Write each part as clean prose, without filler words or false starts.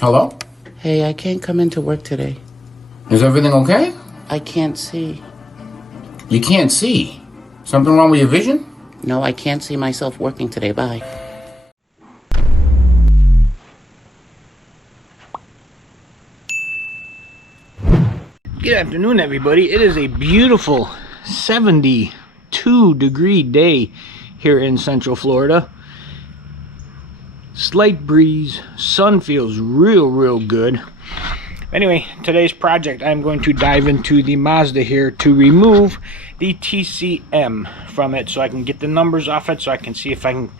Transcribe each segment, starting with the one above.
Hello? Hey, I can't come into work today. Is everything okay? I can't see. You can't see? Something wrong with your vision? No, I can't see myself working today. Bye. Good afternoon, everybody. It is a beautiful 72-degree day here in Central Florida. Slight breeze, sun feels real good. Anyway, today's project, I'm going to dive into the Mazda here to remove the TCM from it so I can get the numbers off it, so I can see if I can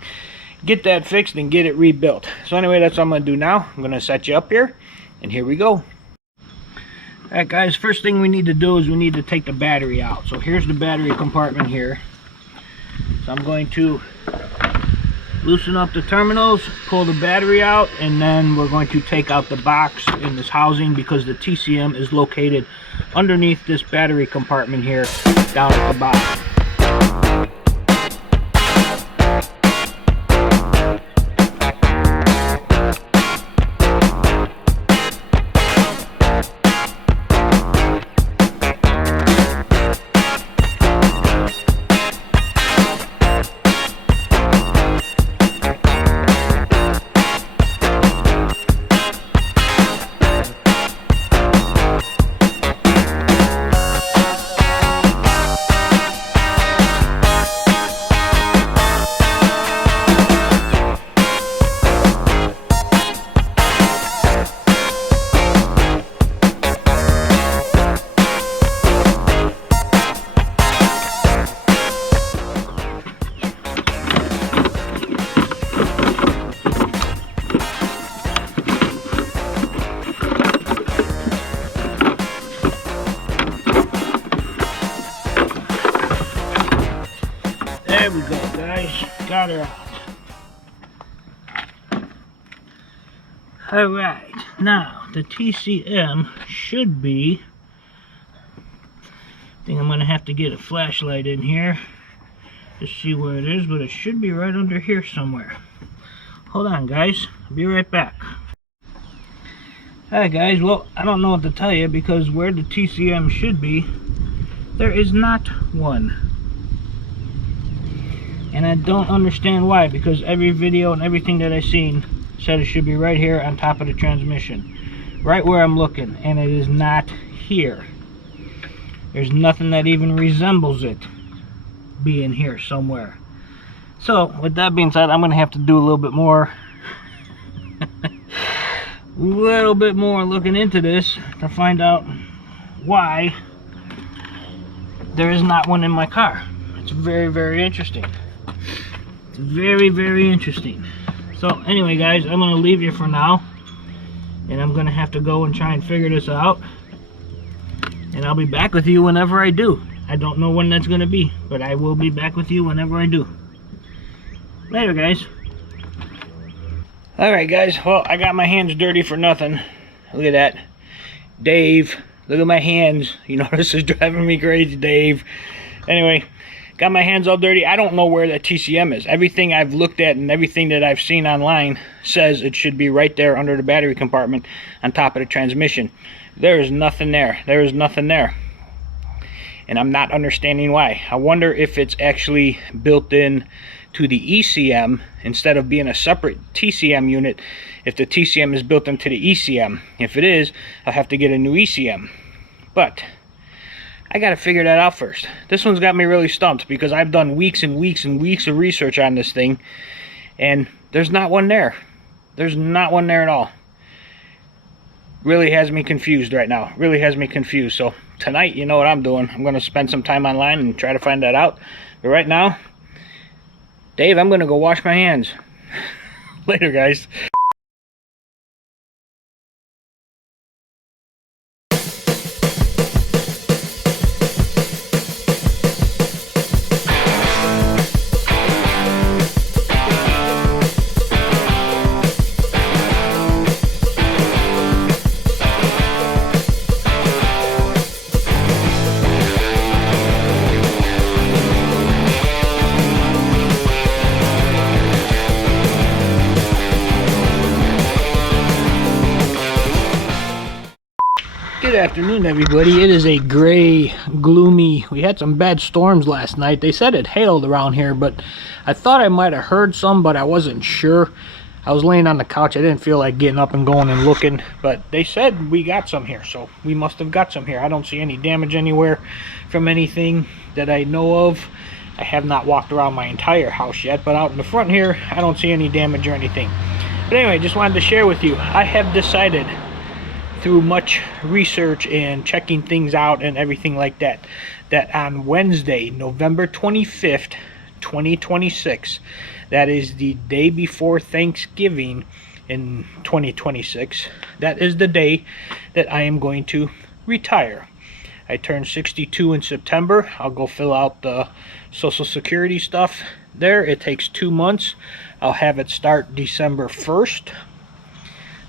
get that fixed and get it rebuilt. So anyway, that's what I'm going to do now. I'm going to set you up here, and here we go. Alright guys, first thing we need to do is we need to take the battery out. So here's the battery compartment here. So I'm going to loosen up the terminals, pull the battery out, and then we're going to take out the box in this housing because the TCM is located underneath this battery compartment here down at the bottom. There we go, guys. Got her out. Alright, now the TCM should be, I think I'm going to have to get a flashlight in here to see where it is, but it should be right under here somewhere. Hold on, guys. I'll be right back. Alright, guys. Well, I don't know what to tell you because where the TCM should be, there is not one. And I don't understand why, because every video and everything that I've seen said it should be right here on top of the transmission, right where I'm looking, and it is not here. There's nothing that even resembles it being here somewhere. So with that being said, I'm gonna have to do a little bit more looking into this to find out why there is not one in my car. It's very interesting. It's very interesting. So anyway, guys, I'm going to leave you for now, and I'm going to have to go and try and figure this out, and I'll be back with you whenever I do. I don't know when that's going to be, but I will be back with you whenever I do. Later, guys. Alright, guys, well, I got my hands dirty for nothing. Look at that. Dave, look at my hands. You know, this is driving me crazy, Dave. Anyway, got my hands all dirty. I don't know where that TCM is. Everything I've looked at and everything that I've seen online says it should be right there under the battery compartment on top of the transmission. There is nothing there. There is nothing there. And I'm not understanding why. I wonder if it's actually built in to the ECM instead of being a separate TCM unit, if the TCM is built into the ECM. If it is, I'll have to get a new ECM. But I gotta figure that out first. This one's got me really stumped because I've done weeks and weeks and weeks of research on this thing, and there's not one there. There's not one there at all. Really has me confused right now. Really has me confused. So tonight, you know what I'm doing. I'm gonna spend some time online and try to find that out. But right now, Dave, I'm gonna go wash my hands. Later, guys. afternoon, everybody. It is a gray, gloomy, we had some bad storms last night. They said it hailed around here, but I thought I might have heard some, but I wasn't sure. I was laying on the couch. I didn't feel like getting up and going and looking, but they said we got some here, so we must have got some here. I don't see any damage anywhere from anything that I know of. I have not walked around my entire house yet, but out in the front here, I don't see any damage or anything. But anyway, just wanted to share with you, I have decided through much research and checking things out and everything like that, that on Wednesday, November 25th, 2026, that is the day before Thanksgiving in 2026, that is the day that I am going to retire. I turned 62 in September. I'll go fill out the Social Security stuff there. It takes 2 months. I'll have it start December 1st.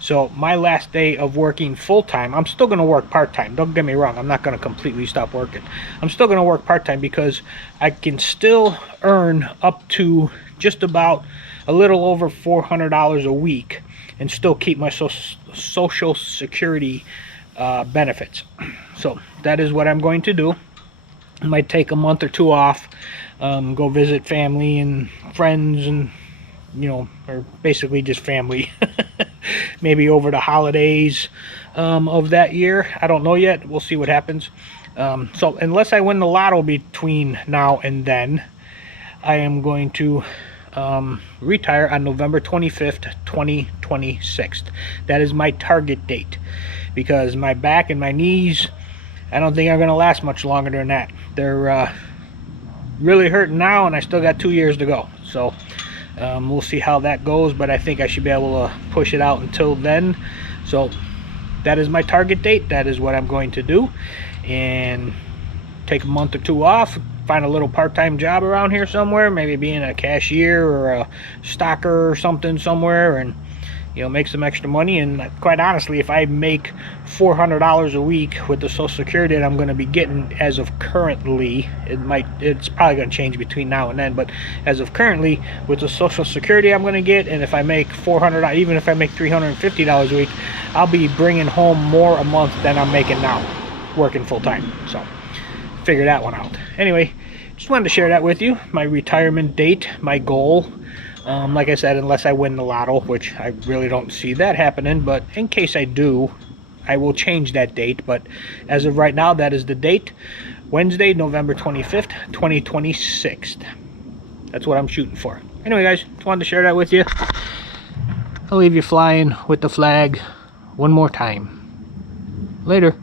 So my last day of working full-time, I'm still going to work part-time. Don't get me wrong, I'm not going to completely stop working. I'm still going to work part-time because I can still earn up to just about a little over $400 a week and still keep my Social Security benefits. So that is what I'm going to do. I might take a month or two off, go visit family and friends, and or basically just family. Maybe over the holidays of that year. I don't know yet. We'll see what happens. So unless I win the lotto between now and then, I am going to retire on November 25th, 2026. That is my target date, because my back and my knees, I don't think are going to last much longer than that. They're really hurting now, and I still got 2 years to go. So we'll see how that goes, but I think I should be able to push it out until then. So that is my target date. That is what I'm going to do, and take a month or two off, find a little part-time job around here somewhere, maybe being a cashier or a stocker or something somewhere, and make some extra money. And quite honestly, if I make $400 a week with the Social Security that I'm going to be getting as of currently, it's probably going to change between now and then, but as of currently, with the Social Security I'm going to get, and if I make $400, even if I make $350 a week, I'll be bringing home more a month than I'm making now working full-time. So figure that one out. Anyway, just wanted to share that with you, my retirement date, my goal. Like I said, unless I win the lotto, which I really don't see that happening, but in case I do, I will change that date. But as of right now, that is the date, Wednesday, November 25th, 2026. That's what I'm shooting for. Anyway, guys, just wanted to share that with you. I'll leave you flying with the flag one more time. Later.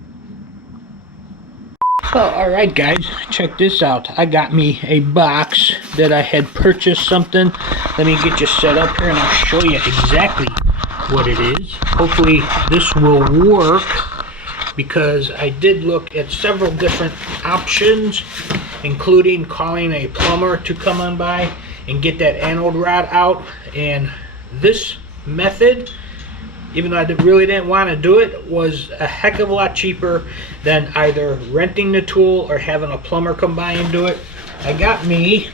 Well, alright guys, check this out. I got me a box that I had purchased something. Let me get you set up here and I'll show you exactly what it is. Hopefully this will work, because I did look at several different options, including calling a plumber to come on by and get that anode rod out. And this method, even though I really didn't want to do it, was a heck of a lot cheaper than either renting the tool or having a plumber come by and do it. I got me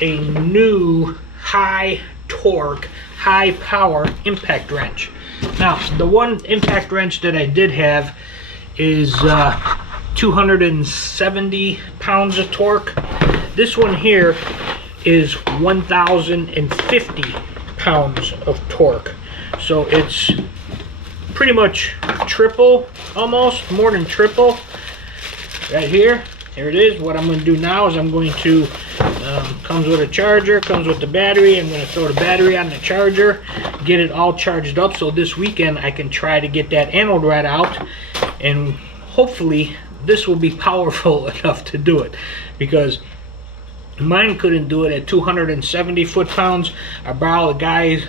a new high torque, high power impact wrench. Now, the one impact wrench that I did have is 270 pounds of torque. This one here is 1,050 pounds of torque. So it's pretty much triple, almost more than triple right here. Here it is. What I'm going to do now is I'm going to, comes with a charger, comes with the battery. I'm going to throw the battery on the charger, get it all charged up, so this weekend I can try to get that anode rod out, and hopefully this will be powerful enough to do it, because mine couldn't do it at 270 foot-pounds. I borrowed a guy's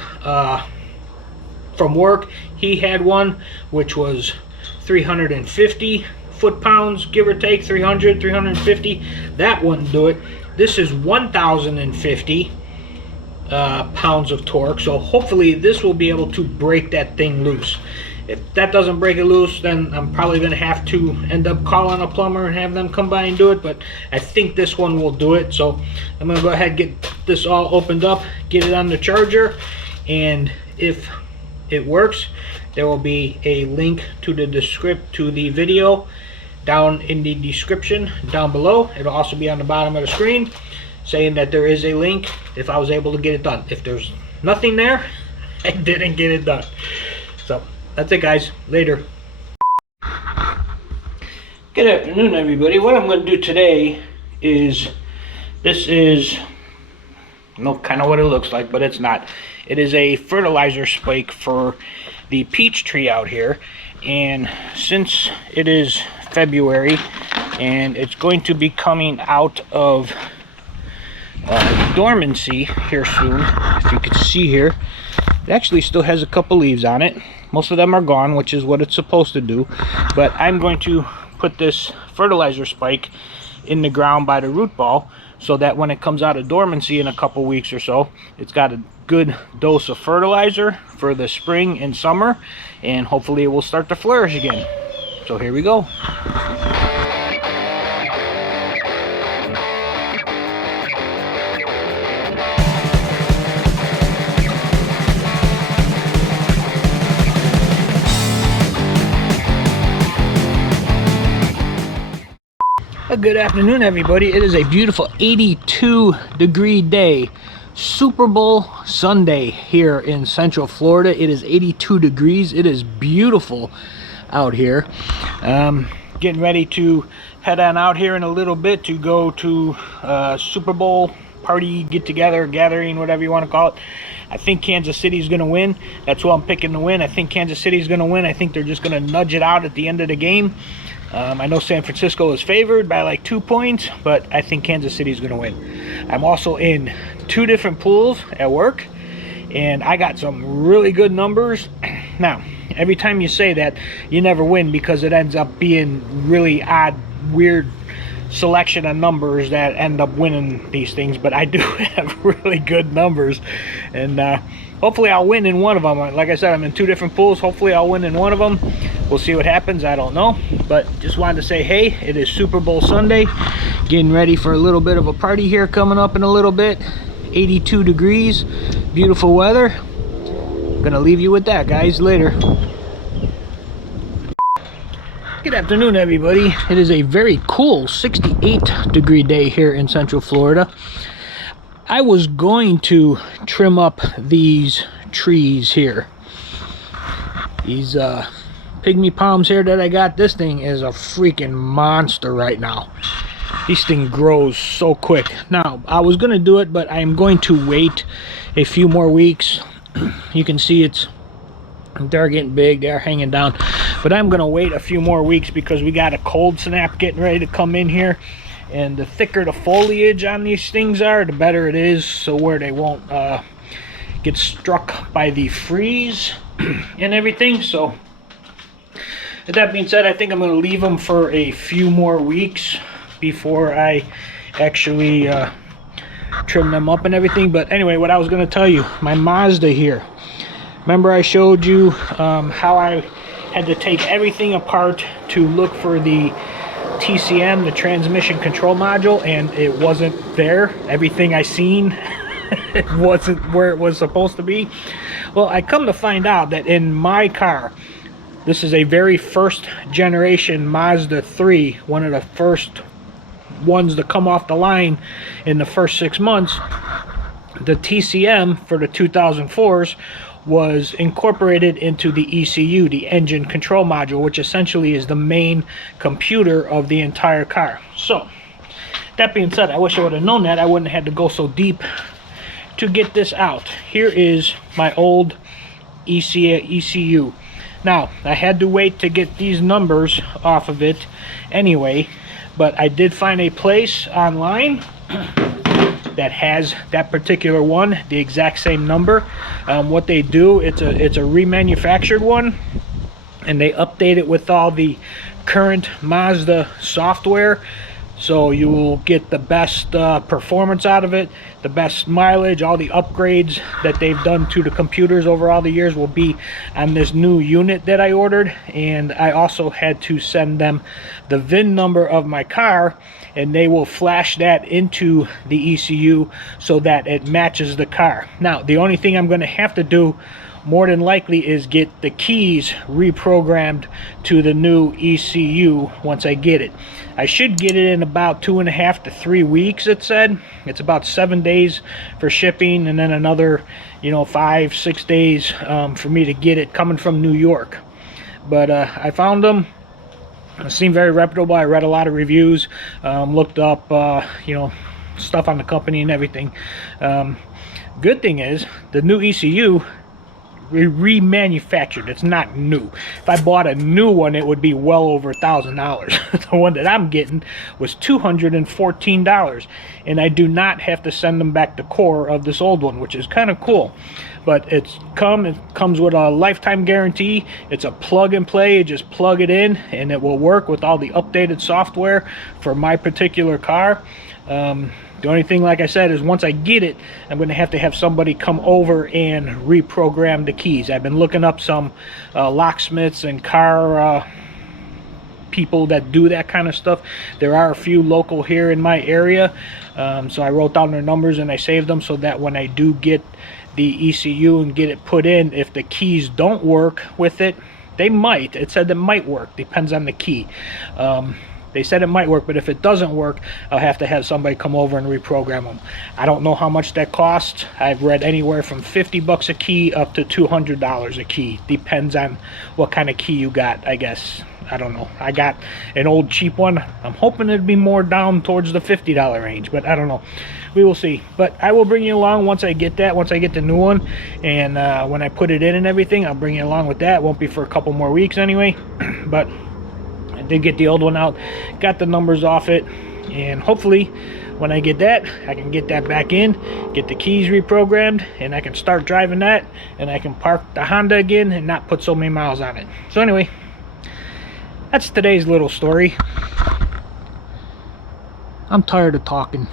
from work. He had one which was 350 foot-pounds, give or take, 300, 350. That wouldn't do it. This is 1,050 pounds of torque, so hopefully this will be able to break that thing loose. If that doesn't break it loose, then I'm probably going to have to end up calling a plumber and have them come by and do it, but I think this one will do it. So I'm going to go ahead and get this all opened up, get it on the charger, and if it works. There will be a link to the video down in the description down below. It'll also be on the bottom of the screen saying that there is a link if I was able to get it done. If there's nothing there, I didn't get it done. So that's it, guys. Later. Good afternoon, everybody. What I'm going to do today is, this is kind of what it looks like, but it's not. It is a fertilizer spike for the peach tree out here, and since it is February and it's going to be coming out of dormancy here soon, if you can see here, it actually still has a couple leaves on it. Most of them are gone, which is what it's supposed to do, but I'm going to put this fertilizer spike in the ground by the root ball so that when it comes out of dormancy in a couple weeks or so, it's got a good dose of fertilizer for the spring and summer, and hopefully it will start to flourish again. So here we go. Good afternoon, everybody. It is a beautiful 82-degree day, Super Bowl Sunday here in Central Florida. It is 82 degrees. It is beautiful out here. Getting ready to head on out here in a little bit to go to Super Bowl party, get together, gathering, whatever you want to call it. I think Kansas City is going to win. That's who I'm picking to win. I think Kansas City is going to win. I think they're just going to nudge it out at the end of the game. I know San Francisco is favored by like 2 points, but I think Kansas City is going to win. I'm also in 2 different pools at work, and I got some really good numbers. Now, every time you say that, you never win because it ends up being really odd, weird selection of numbers that end up winning these things. But I do have really good numbers, and hopefully I'll win in one of them. Like I said, I'm in 2 different pools. Hopefully I'll win in one of them. We'll see what happens. I don't know. But just wanted to say, hey, it is Super Bowl Sunday. Getting ready for a little bit of a party here coming up in a little bit. 82 degrees. Beautiful weather. Gonna leave you with that, guys. Later. Good afternoon, everybody. It is a very cool 68-degree day here in Central Florida. I was going to trim up these trees here. These pygmy palms here that I got. This thing is a freaking monster right now. This thing grows so quick. Now, I was going to do it, but I'm going to wait a few more weeks. You can see they're getting big, they're hanging down. But I'm going to wait a few more weeks because we got a cold snap getting ready to come in here. And the thicker the foliage on these things are, the better it is, so where they won't get struck by the freeze and everything. So with that being said, I think I'm going to leave them for a few more weeks before I actually trim them up and everything. But anyway, what I was going to tell you, my Mazda here. Remember I showed you how I had to take everything apart to look for the TCM, the transmission control module, and it wasn't there. Everything I seen it wasn't where it was supposed to be. Well, I come to find out that in my car, this is a very first generation Mazda 3, one of the first ones to come off the line in the first 6 months. The TCM for the 2004s was incorporated into the ECU, the engine control module, which essentially is the main computer of the entire car. So, that being said, I wish I would have known that. I wouldn't have had to go so deep to get this out. Here is my old ECU. Now, I had to wait to get these numbers off of it anyway, but I did find a place online that has that particular one, the exact same number. What they do, it's a remanufactured one, and they update it with all the current Mazda software, so you will get the best performance out of it, the best mileage. All the upgrades that they've done to the computers over all the years will be on this new unit that I ordered. And I also had to send them the VIN number of my car, and they will flash that into the ECU so that it matches the car. Now, the only thing I'm going to have to do more than likely is get the keys reprogrammed to the new ECU once I get it. I should get it in about 2.5 to 3 weeks, it said. It's about 7 days for shipping, and then another, 5-6 days for me to get it coming from New York. But I found them. It seemed very reputable. I read a lot of reviews, looked up, stuff on the company and everything. Good thing is, the new ECU remanufactured. It's not new. If I bought a new one, it would be well over $1,000. The one that I'm getting was $214, and I do not have to send them back the core of this old one, which is kind of cool. But it comes with a lifetime guarantee. It's a plug and play. You just plug it in and it will work with all the updated software for my particular car. The only thing, like I said, is once I get it, I'm going to have somebody come over and reprogram the keys. I've been looking up some locksmiths and car people that do that kind of stuff. There are a few local here in my area, so I wrote down their numbers and I saved them so that when I do get the ECU and get it put in, if the keys don't work with it, they might. It said it might work. Depends on the key. They said it might work, but if it doesn't work, I'll have to have somebody come over and reprogram them. I don't know how much that costs. I've read anywhere from $50 a key up to $200 a key. Depends on what kind of key you got, I guess. I don't know. I got an old cheap one. I'm hoping it'd be more down towards the $50 range, but I don't know. We will see. But I will bring you along once I get that, once I get the new one. And when I put it in and everything, I'll bring you along with that. Won't be for a couple more weeks anyway. But I did get the old one out, got the numbers off it, and hopefully when I get that, I can get that back in, get the keys reprogrammed, and I can start driving that, and I can park the Honda again and not put so many miles on it. So anyway, that's today's little story. I'm tired of talking.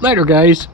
Later, guys.